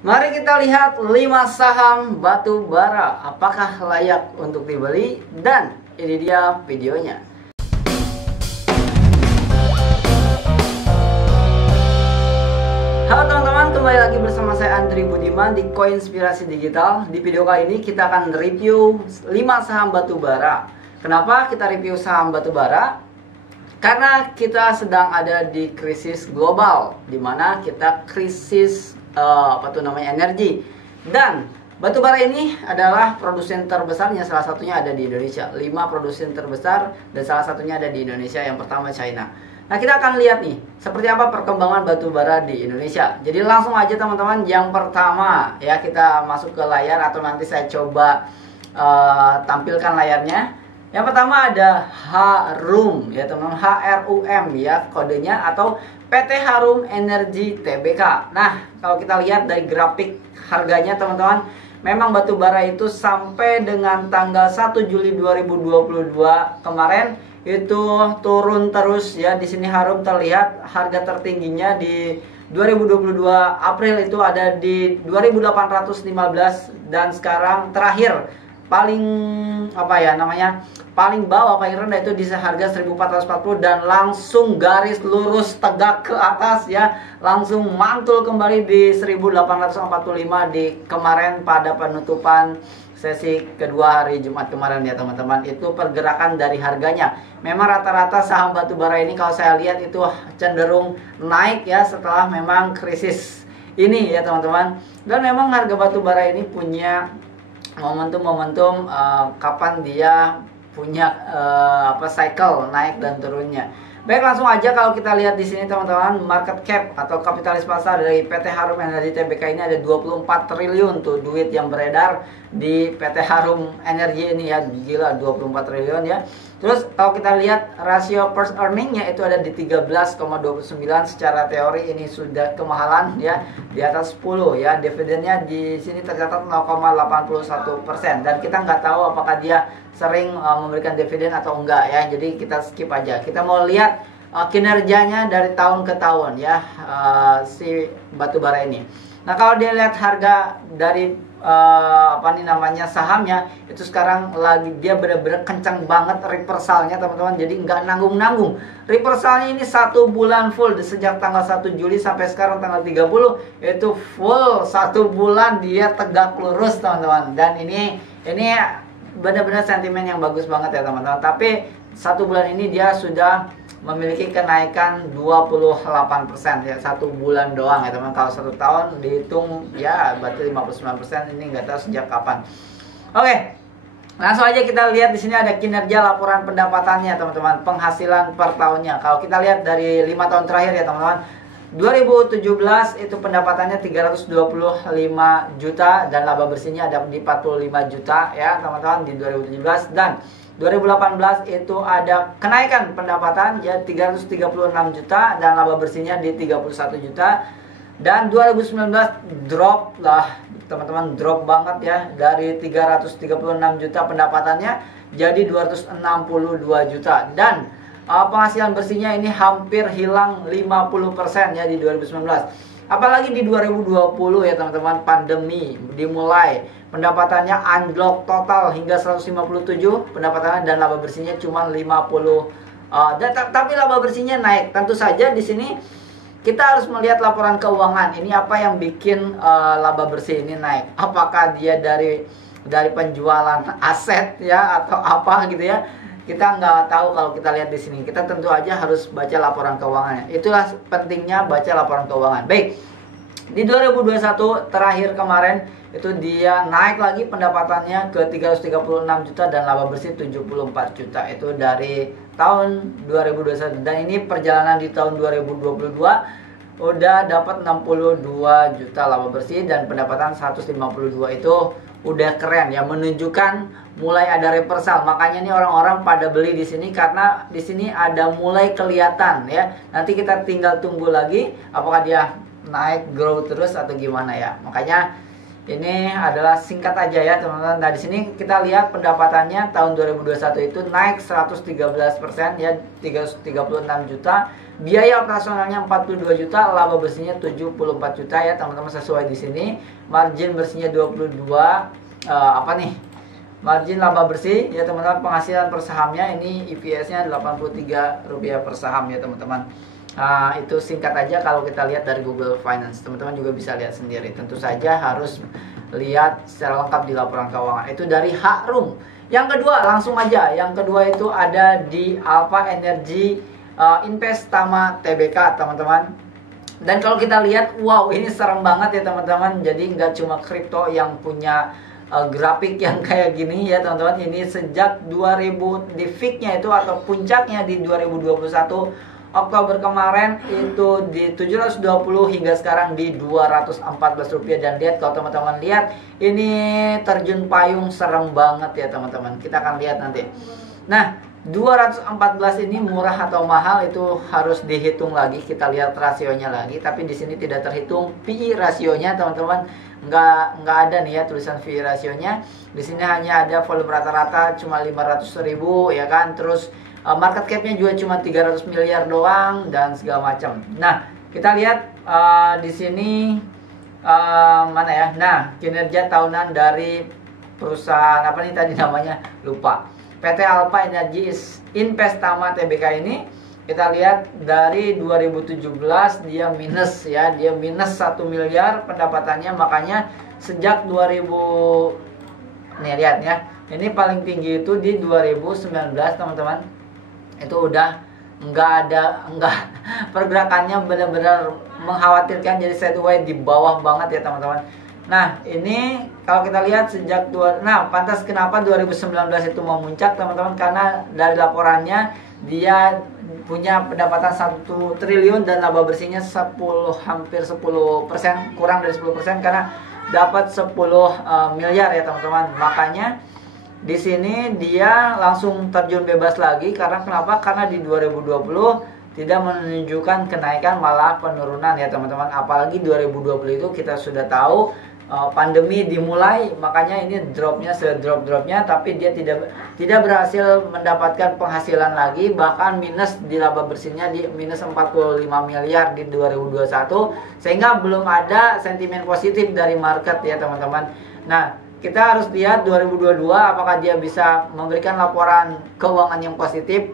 Mari kita lihat 5 saham batu bara apakah layak untuk dibeli, dan ini dia videonya. Halo teman-teman, kembali lagi bersama saya Andri Budiman di Koinspirasi Digital. Di video kali ini kita akan review 5 saham batu bara. Kenapa kita review saham batu bara? Karena kita sedang ada di krisis global, dimana kita krisis energi. Dan batu bara ini adalah produsen terbesarnya, salah satunya ada di Indonesia. 5 produsen terbesar dan salah satunya ada di Indonesia. Yang pertama China. Nah, kita akan lihat nih seperti apa perkembangan batu bara di Indonesia. Jadi langsung aja teman-teman, yang pertama ya, kita masuk ke layar atau nanti saya coba tampilkan layarnya. Yang pertama ada Harum ya teman-teman, HRUM ya kodenya, atau PT Harum Energi Tbk. Nah, kalau kita lihat dari grafik harganya teman-teman, memang batu bara itu sampai dengan tanggal 1 Juli 2022 kemarin itu turun terus ya. Di sini Harum terlihat harga tertingginya di 2022 April itu ada di 2.815, dan sekarang terakhir paling paling bawah, paling rendah itu di harga 1.440, dan langsung garis lurus tegak ke atas ya, langsung mantul kembali di 1.845 di kemarin pada penutupan sesi kedua hari Jumat kemarin ya teman-teman. Itu pergerakan dari harganya. Memang rata-rata saham batu bara ini kalau saya lihat itu cenderung naik ya setelah memang krisis ini ya teman-teman. Dan memang harga batu bara ini punya momentum kapan dia punya cycle naik dan turunnya. Baik, langsung aja kalau kita lihat di sini teman-teman, market cap atau kapitalis pasar dari PT Harum Energi Tbk ini ada 24 triliun tuh duit yang beredar di PT Harum Energi ini ya, gila 24 triliun ya. Terus kalau kita lihat rasio first earningnya itu ada di 13,29, secara teori ini sudah kemahalan ya, di atas 10 ya. Dividennya di sini tercatat 0,81%, dan kita nggak tahu apakah dia sering memberikan dividen atau enggak ya. Jadi kita skip aja. Kita mau lihat kinerjanya dari tahun ke tahun ya, si batu bara ini. Nah, kalau dia lihat harga dari sahamnya itu sekarang lagi dia benar-benar kencang banget reversalnya teman-teman. Jadi nggak nanggung-nanggung. Reversalnya ini 1 bulan full, sejak tanggal 1 Juli sampai sekarang tanggal 30 itu full 1 bulan dia tegak lurus teman-teman. Dan ini benar-benar sentimen yang bagus banget ya teman-teman. Tapi 1 bulan ini dia sudah memiliki kenaikan 28% ya, 1 bulan doang ya teman. Kalau 1 tahun dihitung ya berarti 59%. Ini nggak tahu sejak kapan. Oke, langsung aja kita lihat di sini ada kinerja laporan pendapatannya teman-teman, penghasilan per tahunnya. Kalau kita lihat dari 5 tahun terakhir ya teman-teman, 2017 itu pendapatannya 325 juta dan laba bersihnya ada di 45 juta ya teman-teman di 2017. Dan 2018 itu ada kenaikan pendapatan ya 336 juta dan laba bersihnya di 31 juta. Dan 2019 drop lah teman-teman, drop banget ya, dari 336 juta pendapatannya jadi 262 juta. Dan penghasilan bersihnya ini hampir hilang 50% ya di 2019. Apalagi di 2020 ya teman-teman, pandemi dimulai, pendapatannya unblock total hingga 157 pendapatannya, dan laba bersihnya cuma 50. Tapi laba bersihnya naik. Tentu saja di sini kita harus melihat laporan keuangan. Ini apa yang bikin laba bersih ini naik? Apakah dia dari penjualan aset ya atau apa gitu ya? Kita nggak tahu kalau kita lihat di sini. Kita tentu aja harus baca laporan keuangannya. Itulah pentingnya baca laporan keuangan. Baik, di 2021 terakhir kemarin itu dia naik lagi pendapatannya ke 336 juta dan laba bersih 74 juta. Itu dari tahun 2021. Dan ini perjalanan di tahun 2022 udah dapat 62 juta laba bersih dan pendapatan 152. Itu udah keren ya, menunjukkan mulai ada reversal. Makanya nih orang-orang pada beli di sini karena di sini ada mulai kelihatan ya. Nanti kita tinggal tunggu lagi apakah dia naik grow terus atau gimana ya. Makanya ini adalah singkat aja ya teman-teman. Nah, di sini kita lihat pendapatannya tahun 2021 itu naik 113% ya, 336 juta Biaya operasionalnya 42 juta, laba bersihnya 74 juta ya teman-teman, sesuai di sini. Margin bersihnya 22, margin laba bersih ya teman-teman. Penghasilan per sahamnya ini EPS-nya Rp83 per saham ya teman-teman. Itu singkat aja kalau kita lihat dari Google Finance. Teman-teman juga bisa lihat sendiri. Tentu saja harus lihat secara lengkap di laporan keuangan. Itu dari Harum. Yang kedua, langsung aja. Yang kedua itu ada di Alpha Energy Investama Tbk teman-teman. Dan kalau kita lihat, wow, ini serem banget ya teman-teman. Jadi nggak cuma kripto yang punya grafik yang kayak gini ya teman-teman. Ini sejak 2000 di peak-nya itu atau puncaknya di 2021 Oktober kemarin itu di 720 hingga sekarang di Rp214. Dan lihat, kalau teman-teman lihat, ini terjun payung serem banget ya teman-teman. Kita akan lihat nanti. Nah, 214 ini murah atau mahal itu harus dihitung lagi. Kita lihat rasionya lagi. Tapi di sini tidak terhitung PI rasionya teman-teman. Nggak ada nih ya tulisan PI rasionya. Di sini hanya ada volume rata-rata cuma 500.000 ya kan. Terus market cap-nya juga cuma 300 miliar doang dan segala macam. Nah, kita lihat di sini mana ya? Nah, kinerja tahunan dari perusahaan apa nih tadi namanya? Lupa. PT Alpha Energy Investama Tbk ini kita lihat dari 2017 dia minus ya, dia minus 1 miliar pendapatannya. Makanya sejak 2000 nih lihat ya. Ini paling tinggi itu di 2019 teman-teman. Itu udah nggak pergerakannya benar-benar mengkhawatirkan, jadi sideways di bawah banget ya teman-teman. Nah, ini kalau kita lihat sejak pantas kenapa 2019 itu memuncak teman-teman, karena dari laporannya dia punya pendapatan 1 triliun dan laba bersihnya hampir 10%, kurang dari 10% karena dapat 10 miliar ya teman-teman. Makanya di sini dia langsung terjun bebas lagi. Karena kenapa? Karena di 2020 tidak menunjukkan kenaikan, malah penurunan ya teman-teman. Apalagi 2020 itu kita sudah tahu pandemi dimulai, makanya ini dropnya sedrop-dropnya, tapi dia tidak berhasil mendapatkan penghasilan lagi, bahkan minus di laba bersihnya di minus 45 miliar di 2021, sehingga belum ada sentimen positif dari market ya teman-teman. Nah, kita harus lihat 2022 apakah dia bisa memberikan laporan keuangan yang positif.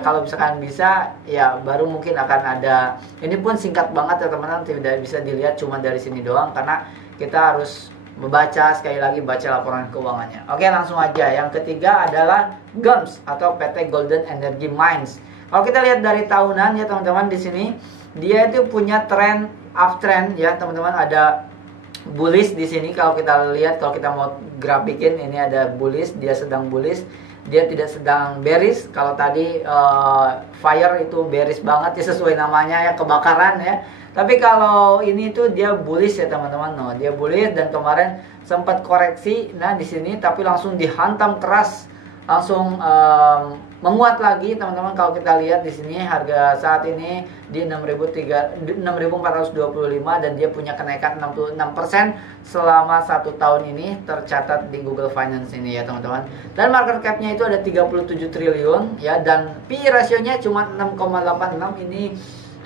Kalau misalkan bisa, ya baru mungkin akan ada. Ini pun singkat banget ya teman-teman, tidak bisa dilihat cuma dari sini doang karena kita harus membaca, sekali lagi baca laporan keuangannya. Oke, langsung aja. Yang ketiga adalah GEMS atau PT Golden Energy Mines. Kalau kita lihat dari tahunan ya teman-teman, di sini dia itu punya trend uptrend ya teman-teman. Ada bullish di sini. Kalau kita lihat, kalau kita mau grafikin, ini ada bullish, dia sedang bullish, dia tidak sedang bearish. Kalau tadi fire itu bearish banget ya, sesuai namanya ya, kebakaran ya. Tapi kalau ini tuh dia bullish ya teman-teman. No, dia bullish dan kemarin sempat koreksi. Nah, di sini tapi langsung dihantam keras, langsung menguat lagi teman-teman. Kalau kita lihat di sini harga saat ini di 6.425 dan dia punya kenaikan 66% selama 1 tahun ini, tercatat di Google Finance ini ya teman-teman. Dan market cap-nya itu ada 37 triliun ya, dan PI rasionya cuma 6,86. Ini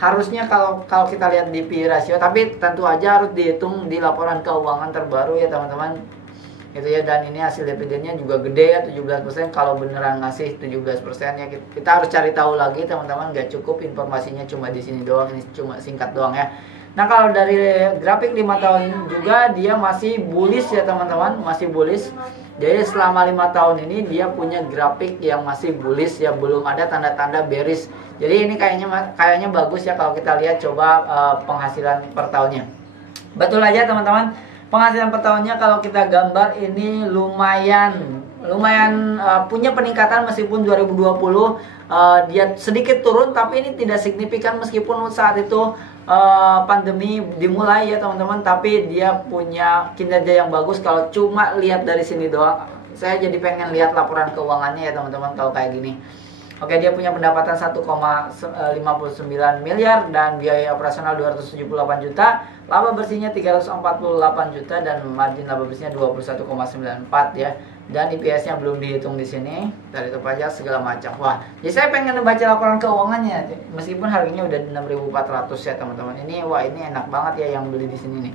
harusnya kalau kita lihat di PI rasio, tapi tentu aja harus dihitung di laporan keuangan terbaru ya teman-teman. Gitu ya, dan ini hasil dividennya juga gede ya, 17%. Kalau beneran ngasih 17% ya, kita harus cari tahu lagi teman-teman, nggak cukup informasinya cuma di sini doang, ini cuma singkat doang ya. Nah, kalau dari grafik 5 tahun juga dia masih bullish ya teman-teman, masih bullish. Jadi selama 5 tahun ini dia punya grafik yang masih bullish ya, belum ada tanda-tanda bearish. Jadi ini kayaknya bagus ya kalau kita lihat coba penghasilan per tahunnya. Betul aja teman-teman. Penghasilan per tahunnya kalau kita gambar ini lumayan punya peningkatan, meskipun 2020 dia sedikit turun, tapi ini tidak signifikan meskipun saat itu pandemi dimulai ya teman-teman. Tapi dia punya kinerja yang bagus kalau cuma lihat dari sini doang. Saya jadi pengen lihat laporan keuangannya ya teman-teman kalau kayak gini. Oke, dia punya pendapatan 1,59 miliar dan biaya operasional 278 juta, laba bersihnya 348 juta dan margin laba bersihnya 21,94 ya. Dan EPS-nya belum dihitung di sini, dari itu pajak segala macam. Wah, jadi saya pengen baca laporan keuangannya meskipun harganya udah 6.400 ya teman-teman. Ini wah, ini enak banget ya yang beli di sini nih.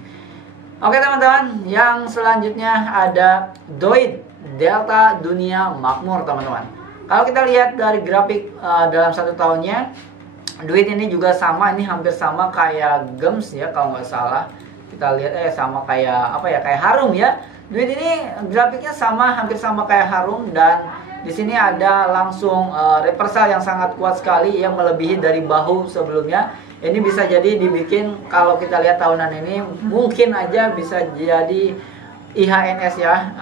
Oke teman-teman, yang selanjutnya ada DOID, Delta Dunia Makmur teman-teman. Kalau kita lihat dari grafik dalam 1 tahunnya, duit ini juga sama, ini hampir sama kayak GEMS ya kalau nggak salah. Kita lihat sama kayak apa ya, kayak Harum ya. Duit ini grafiknya sama, hampir sama kayak Harum, dan di sini ada langsung reversal yang sangat kuat sekali yang melebihi dari bahu sebelumnya. Ini bisa jadi dibikin, kalau kita lihat tahunan ini mungkin aja bisa jadi IHNS ya,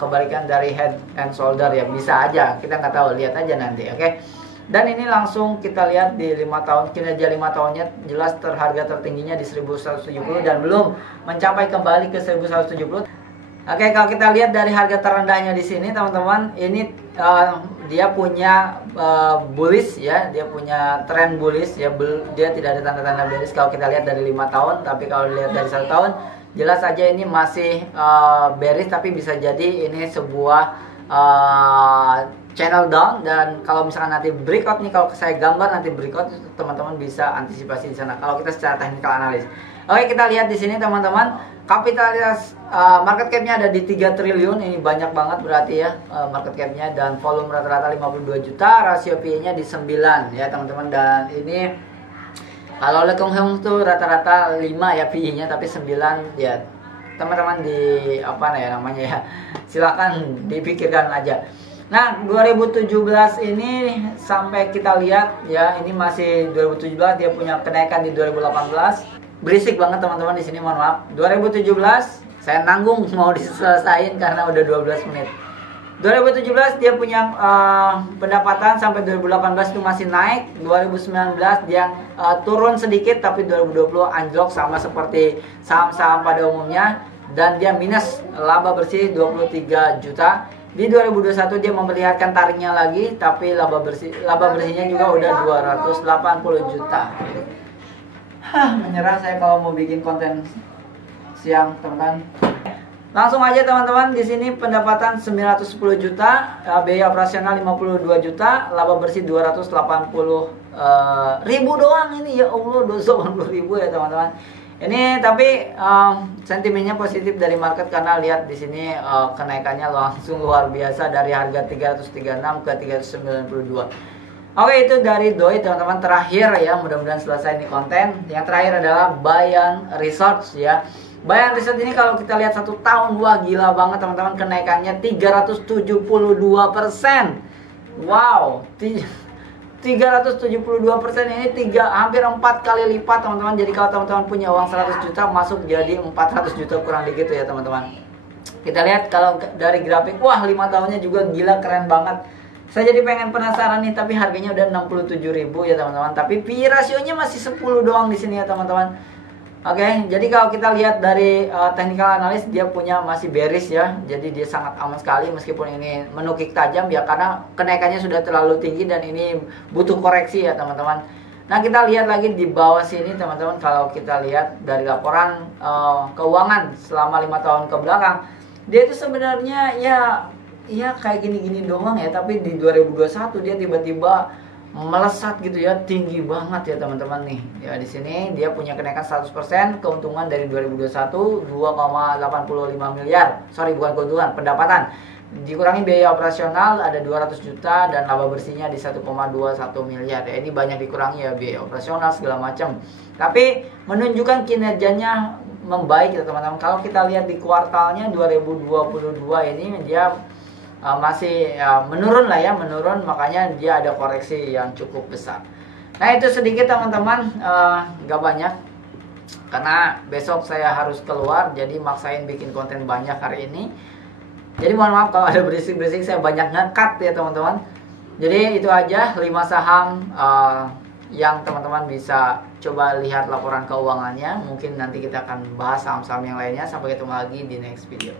kebalikan dari head and shoulder ya, bisa aja, kita nggak tahu, lihat aja nanti. Oke. Dan ini langsung kita lihat di 5 tahun, kinerja 5 tahunnya jelas harga tertingginya di 1170 dan belum mencapai kembali ke 1170. Oke, kalau kita lihat dari harga terendahnya di sini teman-teman, ini dia punya bullish ya, dia punya tren bullish ya, dia tidak ada tanda-tanda bearish kalau kita lihat dari 5 tahun, tapi kalau dilihat dari 1 tahun jelas saja ini masih bearish, tapi bisa jadi ini sebuah channel down. Dan kalau misalkan nanti breakout nih, kalau saya gambar nanti breakout, teman-teman bisa antisipasi di sana kalau kita secara technical analysis. Oke, kita lihat di sini teman-teman, kapitalitas market cap-nya ada di 3 triliun, ini banyak banget berarti ya market cap-nya, dan volume rata-rata 52 juta, rasio PE-nya di 9 ya teman-teman. Dan ini kalau Lekomhong tuh rata-rata 5 ya PI-nya, tapi 9 ya teman-teman di apa ya namanya ya, silakan dipikirkan aja. Nah, 2017 ini sampai kita lihat ya, ini masih 2017, dia punya kenaikan di 2018. Berisik banget teman-teman di sini, mohon maaf. 2017 saya nanggung mau diselesain karena udah 12 menit. 2017 dia punya pendapatan sampai 2018 itu masih naik. 2019 dia turun sedikit, tapi 2020 anjlok sama seperti saham-saham pada umumnya, dan dia minus laba bersih 23 juta. Di 2021 dia memperlihatkan tariknya lagi, tapi laba bersihnya juga udah 280 juta. Menyerah saya kalau mau bikin konten siang, teman-teman. Langsung aja teman-teman, di sini pendapatan 910 juta, biaya operasional 52 juta, laba bersih 280 ribu doang ini, ya Allah, 280 ribu ya teman-teman. Ini tapi sentimennya positif dari market karena lihat di sini kenaikannya langsung luar biasa dari harga 336 ke 392. Oke, itu dari DOI teman-teman. Terakhir ya, mudah-mudahan selesai ini konten. Yang terakhir adalah Bayan Research ya. Bayan Research ini kalau kita lihat 1 tahun, wah gila banget teman-teman, kenaikannya 372%. Wow, 372% ini hampir 4 kali lipat teman-teman. Jadi kalau teman-teman punya uang 100 juta masuk jadi 400 juta kurang dikit ya teman-teman. Kita lihat kalau dari grafik, wah 5 tahunnya juga gila, keren banget. Saya jadi pengen penasaran nih, tapi harganya udah 67.000 ya teman-teman. Tapi PI rasionya masih 10 doang di sini ya teman-teman. Oke, jadi kalau kita lihat dari technical analysis, dia punya masih bearish ya. Jadi dia sangat aman sekali meskipun ini menukik tajam ya, karena kenaikannya sudah terlalu tinggi dan ini butuh koreksi ya teman-teman. Nah, kita lihat lagi di bawah sini teman-teman, kalau kita lihat dari laporan keuangan selama 5 tahun ke belakang, dia itu sebenarnya ya kayak gini-gini doang ya, tapi di 2021 dia tiba-tiba melesat gitu ya, tinggi banget ya teman-teman nih. Ya di sini dia punya kenaikan 100%, keuntungan dari 2021 2,85 miliar. Sorry, bukan keuntungan, pendapatan. Dikurangi biaya operasional ada 200 juta dan laba bersihnya di 1,21 miliar. Ya ini banyak dikurangi ya biaya operasional segala macam. Tapi menunjukkan kinerjanya membaik ya teman-teman. Kalau kita lihat di kuartalnya 2022 ini dia masih menurun lah ya, makanya dia ada koreksi yang cukup besar. Nah itu sedikit teman-teman, gak banyak karena besok saya harus keluar, jadi maksain bikin konten banyak hari ini. Jadi mohon maaf kalau ada berisik-berisik, saya banyak ngekat ya teman-teman. Jadi itu aja 5 saham yang teman-teman bisa coba lihat laporan keuangannya. Mungkin nanti kita akan bahas saham-saham yang lainnya. Sampai ketemu lagi di next video.